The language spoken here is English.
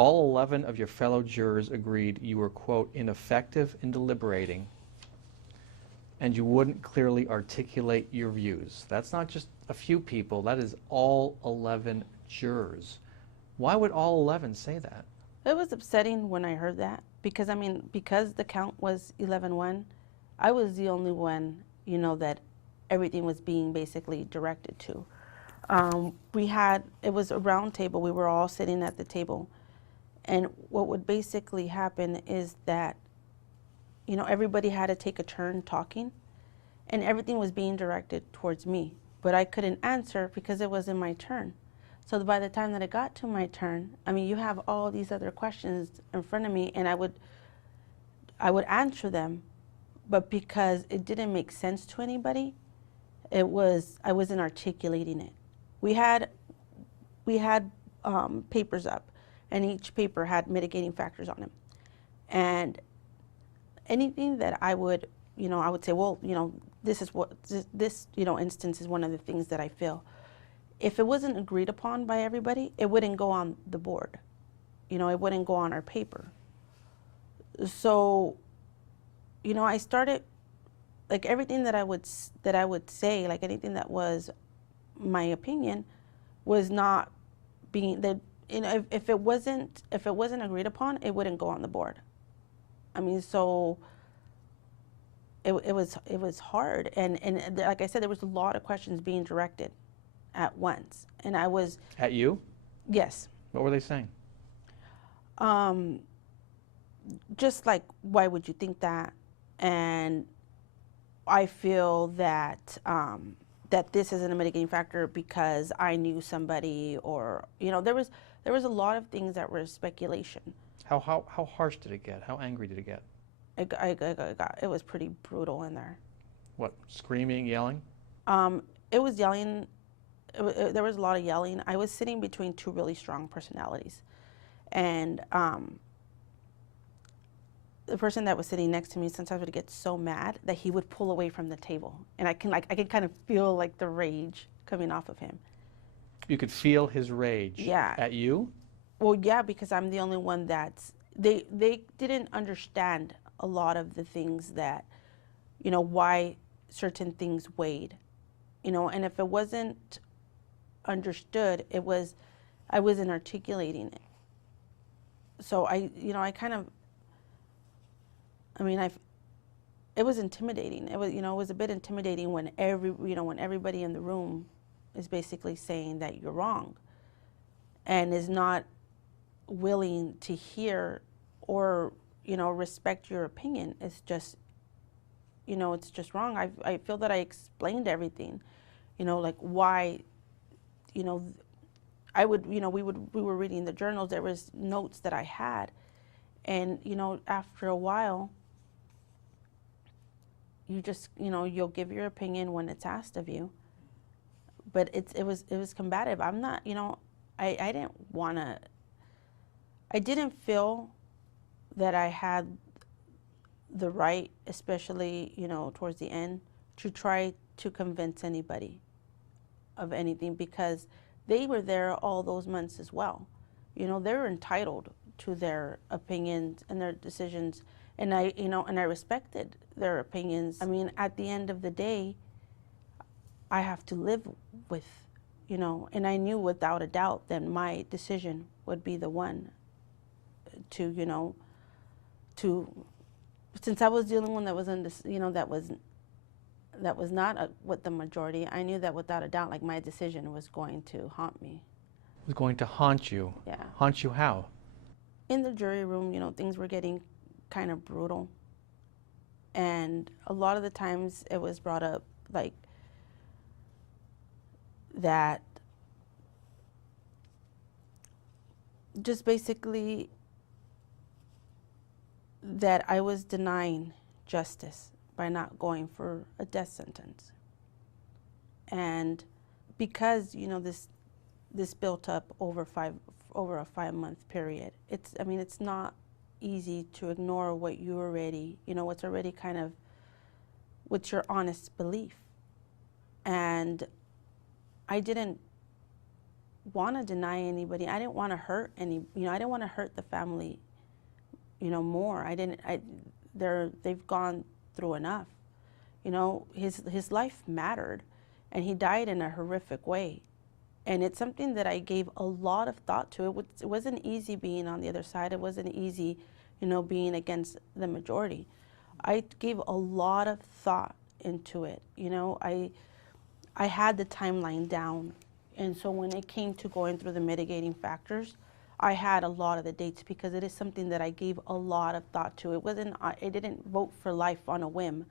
all 11 of your fellow jurors agreed you were, quote, ineffective in deliberating, and you wouldn't clearly articulate your views. That's not just a few people, that is all 11 jurors. Why would all 11 say that? It was upsetting when I heard that, because I mean, because the count was 11-1, I was the only one, you know, that everything was being basically directed to. It was a round table, we were all sitting at the table, and what would basically happen is that, you know, everybody had to take a turn talking, and everything was being directed towards me, but I couldn't answer because it wasn't my turn. So by the time that it got to my turn, I mean, you have all these other questions in front of me, and I would answer them, but because it didn't make sense to anybody, I wasn't articulating it. We had papers up, and each paper had mitigating factors on it, and anything that I would say, well, you know, this is what this you know instance is one of the things that I feel. If it wasn't agreed upon by everybody, it wouldn't go on the board. You know, it wouldn't go on our paper. So, you know, I started, like, everything that I would say, like anything that was my opinion, was not being that. You know, if it wasn't agreed upon, it wouldn't go on the board. I mean, so it was hard, and like I said, there was a lot of questions being directed at once, and I was At you? Yes. What were they saying? Just like, why would you think that? And I feel that that this isn't a mitigating factor because I knew somebody, or, you know, there was a lot of things that were speculation. How harsh did it get? How angry did it get? It was pretty brutal in there. What, screaming, yelling? It was yelling. There was a lot of yelling. I was sitting between two really strong personalities, and the person that was sitting next to me sometimes would get so mad that he would pull away from the table, and I can kind of feel like the rage coming off of him. You could feel his rage. Yeah. At you? Well, yeah, because I'm the only one they didn't understand a lot of the things that, you know, why certain things weighed, you know, and if it wasn't understood, I wasn't articulating it. So it was intimidating. It was a bit intimidating when everybody in the room is basically saying that you're wrong and is not willing to hear or, you know, respect your opinion. It's just, you know, it's just wrong. I feel that I explained everything, you know, like why, you know, we were reading the journals, there was notes that I had, and, you know, after a while, you just, you know, you'll give your opinion when it's asked of you, but it was combative. I'm not, you know, I didn't feel that I had the right, especially, you know, towards the end, to try to convince anybody of anything, because they were there all those months as well. You know, they're entitled to their opinions and their decisions, and I respected their opinions. I mean, at the end of the day, I have to live with, you know, and I knew without a doubt that my decision would be the one to, you know, since I was the only one that was in this, you know, that was not with the majority, I knew that without a doubt, like, my decision was going to haunt me. It was going to haunt you? Yeah. Haunt you how? In the jury room, you know, things were getting kind of brutal. And a lot of the times it was brought up, like, that just basically that I was denying justice by not going for a death sentence. And because, you know, this built up over a 5-month period, it's not easy to ignore what you already, you know, what's already kind of, what's your honest belief. And I didn't want to deny anybody. I didn't want to hurt any, I didn't want to hurt the family, more. They've gone through enough. His life mattered, and he died in a horrific way. And it's something that I gave a lot of thought to. It wasn't easy being on the other side. It wasn't easy, being against the majority. I gave a lot of thought into it. I had the timeline down. And so when it came to going through the mitigating factors, I had a lot of the dates because it is something that I gave a lot of thought to. I didn't vote for life on a whim.